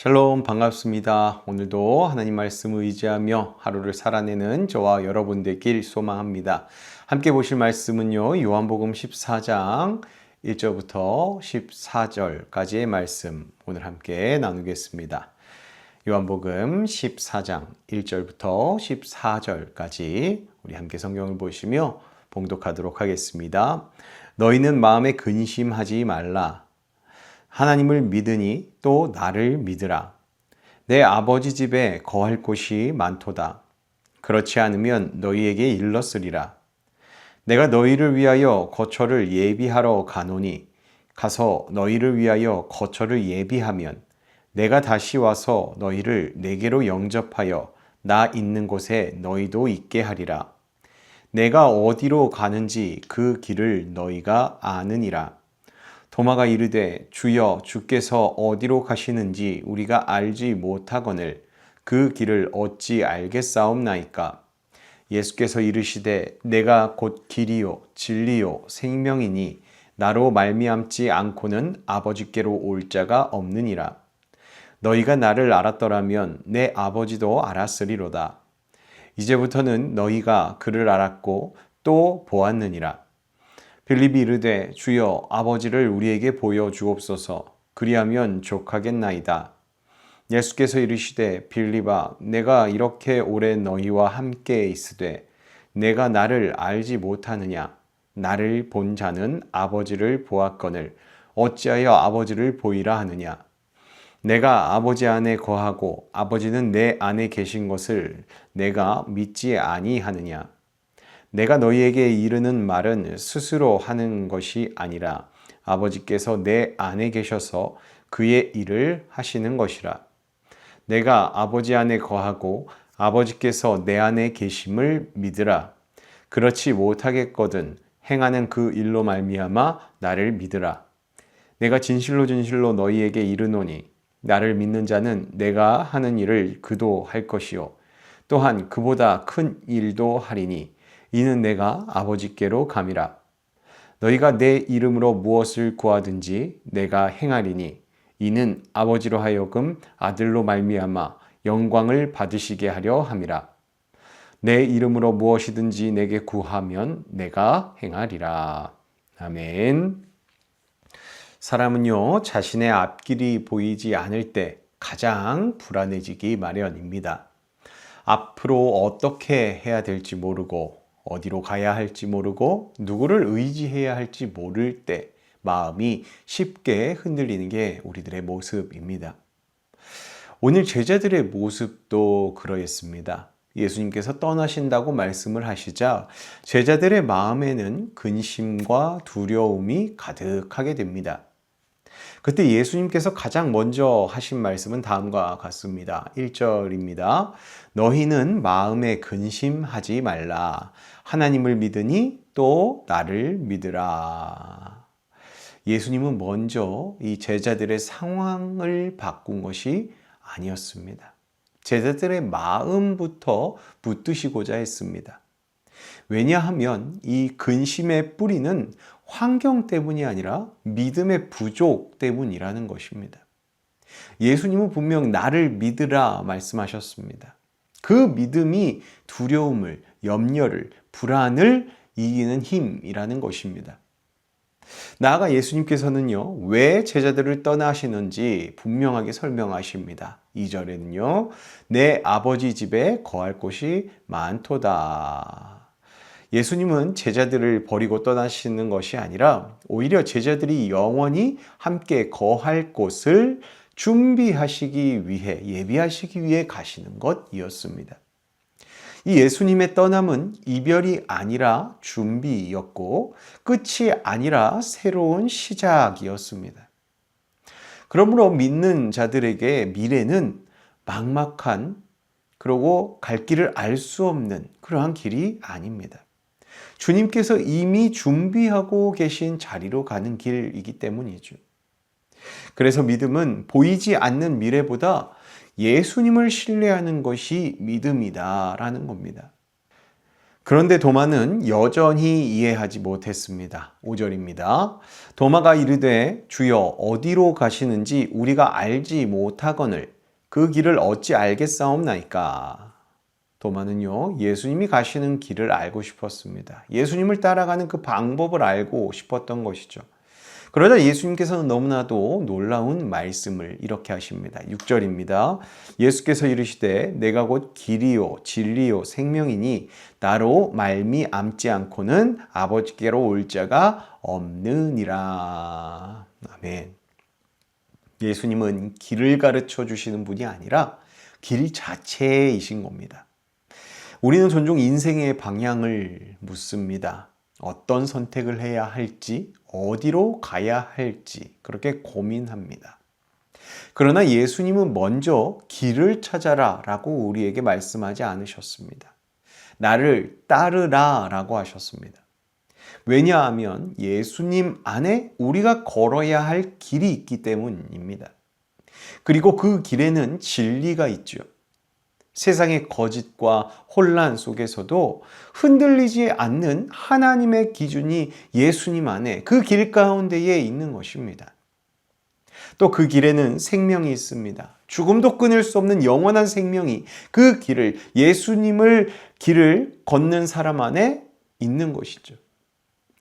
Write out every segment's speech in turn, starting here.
샬롬 반갑습니다. 오늘도 하나님 말씀을 의지하며 하루를 살아내는 저와 여러분 되길 소망합니다. 함께 보실 말씀은요. 요한복음 14장 1절부터 14절까지의 말씀 오늘 함께 나누겠습니다. 요한복음 14장 1절부터 14절까지 우리 함께 성경을 보시며 봉독하도록 하겠습니다. 너희는 마음에 근심하지 말라. 하나님을 믿으니 또 나를 믿으라. 내 아버지 집에 거할 곳이 많도다. 그렇지 않으면 너희에게 일렀으리라. 내가 너희를 위하여 거처를 예비하러 가노니 가서 너희를 위하여 거처를 예비하면 내가 다시 와서 너희를 내게로 영접하여 나 있는 곳에 너희도 있게 하리라. 내가 어디로 가는지 그 길을 너희가 아느니라. 도마가 이르되 주여 주께서 어디로 가시는지 우리가 알지 못하거늘 그 길을 어찌 알겠사옵나이까. 예수께서 이르시되 내가 곧 길이요 진리요 생명이니 나로 말미암지 않고는 아버지께로 올 자가 없느니라. 너희가 나를 알았더라면 내 아버지도 알았으리로다. 이제부터는 너희가 그를 알았고 또 보았느니라. 빌립이 이르되 주여 아버지를 우리에게 보여 주옵소서. 그리하면 족하겠나이다. 예수께서 이르시되 빌립아 내가 이렇게 오래 너희와 함께 있으되 내가 나를 알지 못하느냐. 나를 본 자는 아버지를 보았거늘 어찌하여 아버지를 보이라 하느냐. 내가 아버지 안에 거하고 아버지는 내 안에 계신 것을 내가 믿지 아니하느냐. 내가 너희에게 이르는 말은 스스로 하는 것이 아니라 아버지께서 내 안에 계셔서 그의 일을 하시는 것이라. 내가 아버지 안에 거하고 아버지께서 내 안에 계심을 믿으라. 그렇지 못하겠거든 행하는 그 일로 말미암아 나를 믿으라. 내가 진실로 진실로 너희에게 이르노니 나를 믿는 자는 내가 하는 일을 그도 할 것이요 또한 그보다 큰 일도 하리니 이는 내가 아버지께로 감이라. 너희가 내 이름으로 무엇을 구하든지 내가 행하리니 이는 아버지로 하여금 아들로 말미암아 영광을 받으시게 하려 함이라. 내 이름으로 무엇이든지 내게 구하면 내가 행하리라. 아멘. 사람은요, 자신의 앞길이 보이지 않을 때 가장 불안해지기 마련입니다. 앞으로 어떻게 해야 될지 모르고 어디로 가야 할지 모르고 누구를 의지해야 할지 모를 때 마음이 쉽게 흔들리는 게 우리들의 모습입니다. 오늘 제자들의 모습도 그러했습니다. 예수님께서 떠나신다고 말씀을 하시자 제자들의 마음에는 근심과 두려움이 가득하게 됩니다. 그때 예수님께서 가장 먼저 하신 말씀은 다음과 같습니다. 1절입니다. 너희는 마음에 근심하지 말라. 하나님을 믿으니 또 나를 믿으라. 예수님은 먼저 이 제자들의 상황을 바꾼 것이 아니었습니다. 제자들의 마음부터 붙드시고자 했습니다. 왜냐하면 이 근심의 뿌리는 환경 때문이 아니라 믿음의 부족 때문이라는 것입니다. 예수님은 분명 나를 믿으라 말씀하셨습니다. 그 믿음이 두려움을, 염려를, 불안을 이기는 힘이라는 것입니다. 나아가 예수님께서는요, 왜 제자들을 떠나시는지 분명하게 설명하십니다. 2절에는요, 내 아버지 집에 거할 곳이 많도다. 예수님은 제자들을 버리고 떠나시는 것이 아니라 오히려 제자들이 영원히 함께 거할 곳을 준비하시기 위해, 예비하시기 위해 가시는 것이었습니다. 이 예수님의 떠남은 이별이 아니라 준비였고 끝이 아니라 새로운 시작이었습니다. 그러므로 믿는 자들에게 미래는 막막한 그리고 갈 길을 알 수 없는 그러한 길이 아닙니다. 주님께서 이미 준비하고 계신 자리로 가는 길이기 때문이죠. 그래서 믿음은 보이지 않는 미래보다 예수님을 신뢰하는 것이 믿음이다라는 겁니다. 그런데 도마는 여전히 이해하지 못했습니다. 5절입니다. 도마가 이르되 주여 어디로 가시는지 우리가 알지 못하거늘 그 길을 어찌 알겠사옵나이까. 도마는요, 예수님이 가시는 길을 알고 싶었습니다. 예수님을 따라가는 그 방법을 알고 싶었던 것이죠. 그러자 예수님께서는 너무나도 놀라운 말씀을 이렇게 하십니다. 6절입니다. 예수께서 이르시되 내가 곧 길이요 진리요 생명이니 나로 말미암지 않고는 아버지께로 올 자가 없느니라. 아멘. 예수님은 길을 가르쳐 주시는 분이 아니라 길 자체이신 겁니다. 우리는 종종 인생의 방향을 묻습니다. 어떤 선택을 해야 할지, 어디로 가야 할지 그렇게 고민합니다. 그러나 예수님은 먼저 길을 찾아라 라고 우리에게 말씀하지 않으셨습니다. 나를 따르라 라고 하셨습니다. 왜냐하면 예수님 안에 우리가 걸어야 할 길이 있기 때문입니다. 그리고 그 길에는 진리가 있죠. 세상의 거짓과 혼란 속에서도 흔들리지 않는 하나님의 기준이 예수님 안에 그 길 가운데에 있는 것입니다. 또 그 길에는 생명이 있습니다. 죽음도 끊을 수 없는 영원한 생명이 그 길을 예수님을 길을 걷는 사람 안에 있는 것이죠.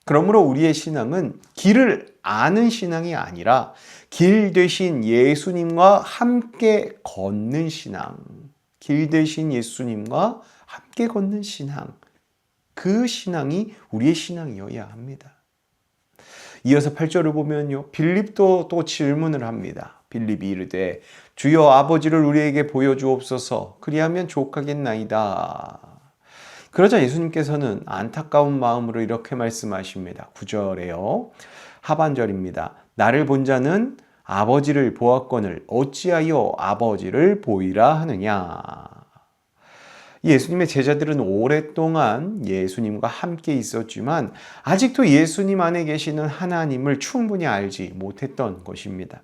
그러므로 우리의 신앙은 길을 아는 신앙이 아니라 길 되신 예수님과 함께 걷는 신앙. 길 되신 예수님과 함께 걷는 신앙. 그 신앙이 우리의 신앙이어야 합니다. 이어서 8절을 보면요. 빌립도 또 질문을 합니다. 빌립이 이르되 주여 아버지를 우리에게 보여주옵소서 그리하면 족하겠나이다. 그러자 예수님께서는 안타까운 마음으로 이렇게 말씀하십니다. 9절에요. 하반절입니다. 나를 본 자는 아버지를 보았거늘 어찌하여 아버지를 보이라 하느냐. 예수님의 제자들은 오랫동안 예수님과 함께 있었지만 아직도 예수님 안에 계시는 하나님을 충분히 알지 못했던 것입니다.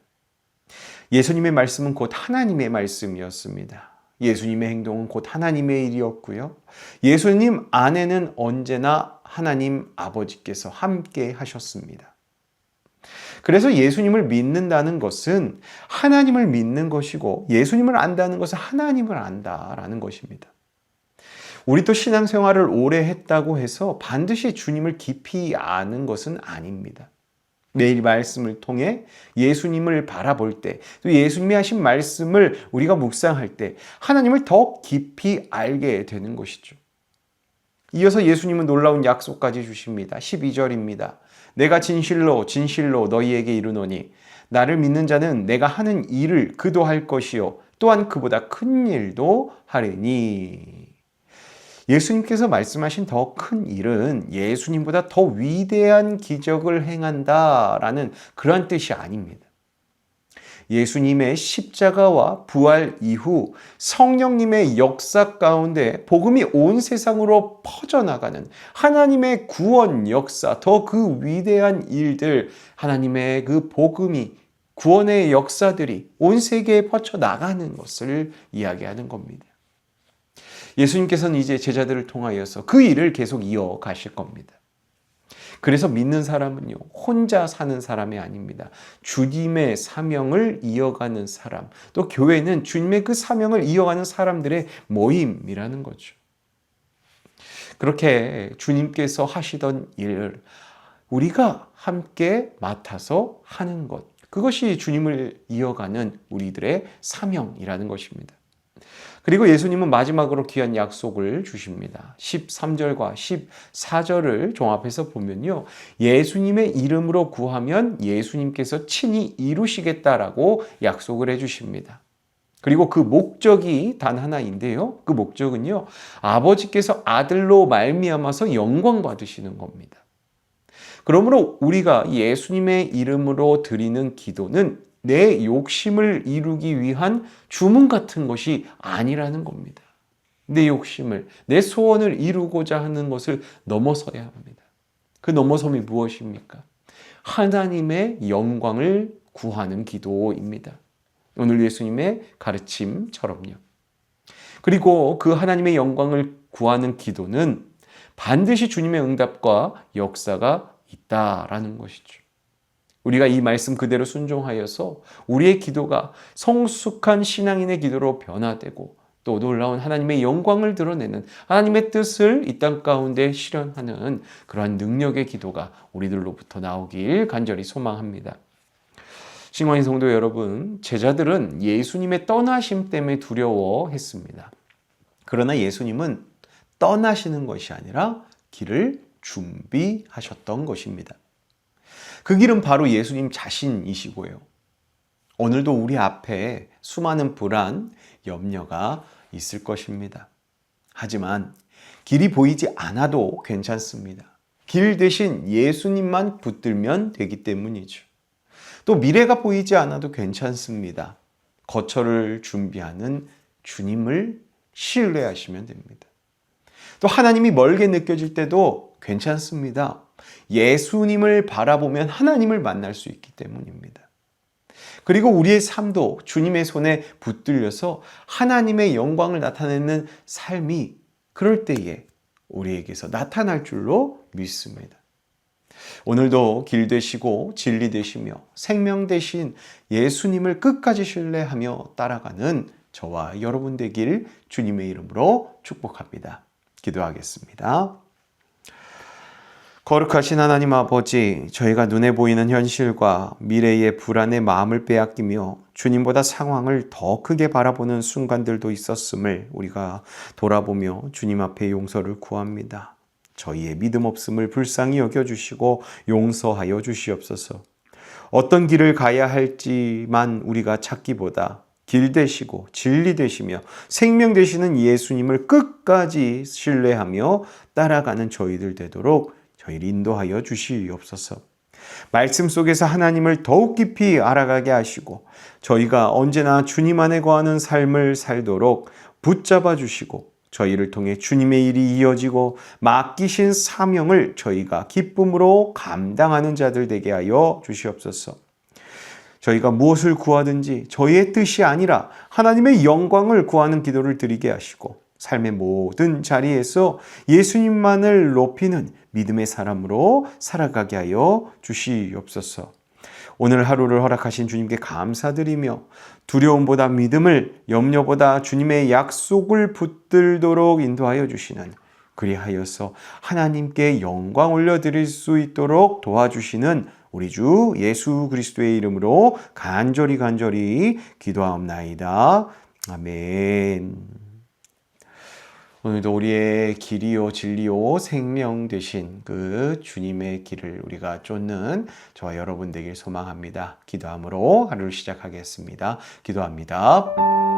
예수님의 말씀은 곧 하나님의 말씀이었습니다. 예수님의 행동은 곧 하나님의 일이었고요. 예수님 안에는 언제나 하나님 아버지께서 함께 하셨습니다. 그래서 예수님을 믿는다는 것은 하나님을 믿는 것이고 예수님을 안다는 것은 하나님을 안다라는 것입니다. 우리도 신앙생활을 오래 했다고 해서 반드시 주님을 깊이 아는 것은 아닙니다. 매일 말씀을 통해 예수님을 바라볼 때, 또 예수님이 하신 말씀을 우리가 묵상할 때 하나님을 더 깊이 알게 되는 것이죠. 이어서 예수님은 놀라운 약속까지 주십니다. 12절입니다. 내가 진실로 진실로 너희에게 이르노니 나를 믿는 자는 내가 하는 일을 그도 할 것이요 또한 그보다 큰 일도 하리니. 예수님께서 말씀하신 더 큰 일은 예수님보다 더 위대한 기적을 행한다라는 그러한 뜻이 아닙니다. 예수님의 십자가와 부활 이후 성령님의 역사 가운데 복음이 온 세상으로 퍼져나가는 하나님의 구원 역사, 더 그 위대한 일들, 하나님의 그 복음이 구원의 역사들이 온 세계에 퍼져나가는 것을 이야기하는 겁니다. 예수님께서는 이제 제자들을 통하여서 그 일을 계속 이어가실 겁니다. 그래서 믿는 사람은요, 혼자 사는 사람이 아닙니다. 주님의 사명을 이어가는 사람, 또 교회는 주님의 그 사명을 이어가는 사람들의 모임이라는 거죠. 그렇게 주님께서 하시던 일을 우리가 함께 맡아서 하는 것, 그것이 주님을 이어가는 우리들의 사명이라는 것입니다. 그리고 예수님은 마지막으로 귀한 약속을 주십니다. 13절과 14절을 종합해서 보면요. 예수님의 이름으로 구하면 예수님께서 친히 이루시겠다라고 약속을 해주십니다. 그리고 그 목적이 단 하나인데요. 그 목적은요. 아버지께서 아들로 말미암아서 영광 받으시는 겁니다. 그러므로 우리가 예수님의 이름으로 드리는 기도는 내 욕심을 이루기 위한 주문 같은 것이 아니라는 겁니다. 내 욕심을, 내 소원을 이루고자 하는 것을 넘어서야 합니다. 그 넘어섬이 무엇입니까? 하나님의 영광을 구하는 기도입니다. 오늘 예수님의 가르침처럼요. 그리고 그 하나님의 영광을 구하는 기도는 반드시 주님의 응답과 역사가 있다라는 것이죠. 우리가 이 말씀 그대로 순종하여서 우리의 기도가 성숙한 신앙인의 기도로 변화되고 또 놀라운 하나님의 영광을 드러내는 하나님의 뜻을 이 땅 가운데 실현하는 그러한 능력의 기도가 우리들로부터 나오길 간절히 소망합니다. 신광인 성도 여러분, 제자들은 예수님의 떠나심 때문에 두려워했습니다. 그러나 예수님은 떠나시는 것이 아니라 길을 준비하셨던 것입니다. 그 길은 바로 예수님 자신이시고요. 오늘도 우리 앞에 수많은 불안, 염려가 있을 것입니다. 하지만 길이 보이지 않아도 괜찮습니다. 길 대신 예수님만 붙들면 되기 때문이죠. 또 미래가 보이지 않아도 괜찮습니다. 거처를 준비하는 주님을 신뢰하시면 됩니다. 또 하나님이 멀게 느껴질 때도 괜찮습니다. 예수님을 바라보면 하나님을 만날 수 있기 때문입니다. 그리고 우리의 삶도 주님의 손에 붙들려서 하나님의 영광을 나타내는 삶이 그럴 때에 우리에게서 나타날 줄로 믿습니다. 오늘도 길 되시고 진리 되시며 생명 되신 예수님을 끝까지 신뢰하며 따라가는 저와 여러분 되길 주님의 이름으로 축복합니다. 기도하겠습니다. 거룩하신 하나님 아버지, 저희가 눈에 보이는 현실과 미래의 불안에 마음을 빼앗기며 주님보다 상황을 더 크게 바라보는 순간들도 있었음을 우리가 돌아보며 주님 앞에 용서를 구합니다. 저희의 믿음 없음을 불쌍히 여겨주시고 용서하여 주시옵소서. 어떤 길을 가야 할지만 우리가 찾기보다 길 되시고 진리 되시며 생명 되시는 예수님을 끝까지 신뢰하며 따라가는 저희들 되도록 저희를 인도하여 주시옵소서. 말씀 속에서 하나님을 더욱 깊이 알아가게 하시고 저희가 언제나 주님 안에 거하는 삶을 살도록 붙잡아 주시고 저희를 통해 주님의 일이 이어지고 맡기신 사명을 저희가 기쁨으로 감당하는 자들 되게 하여 주시옵소서. 저희가 무엇을 구하든지 저희의 뜻이 아니라 하나님의 영광을 구하는 기도를 드리게 하시고 삶의 모든 자리에서 예수님만을 높이는 믿음의 사람으로 살아가게 하여 주시옵소서. 오늘 하루를 허락하신 주님께 감사드리며 두려움보다 믿음을, 염려보다 주님의 약속을 붙들도록 인도하여 주시는, 그리하여서 하나님께 영광 올려드릴 수 있도록 도와주시는 우리 주 예수 그리스도의 이름으로 간절히 기도하옵나이다. 아멘. 오늘도 우리의 길이요 진리요 생명 되신 그 주님의 길을 우리가 쫓는 저와 여러분 되길 소망합니다. 기도함으로 하루를 시작하겠습니다. 기도합니다.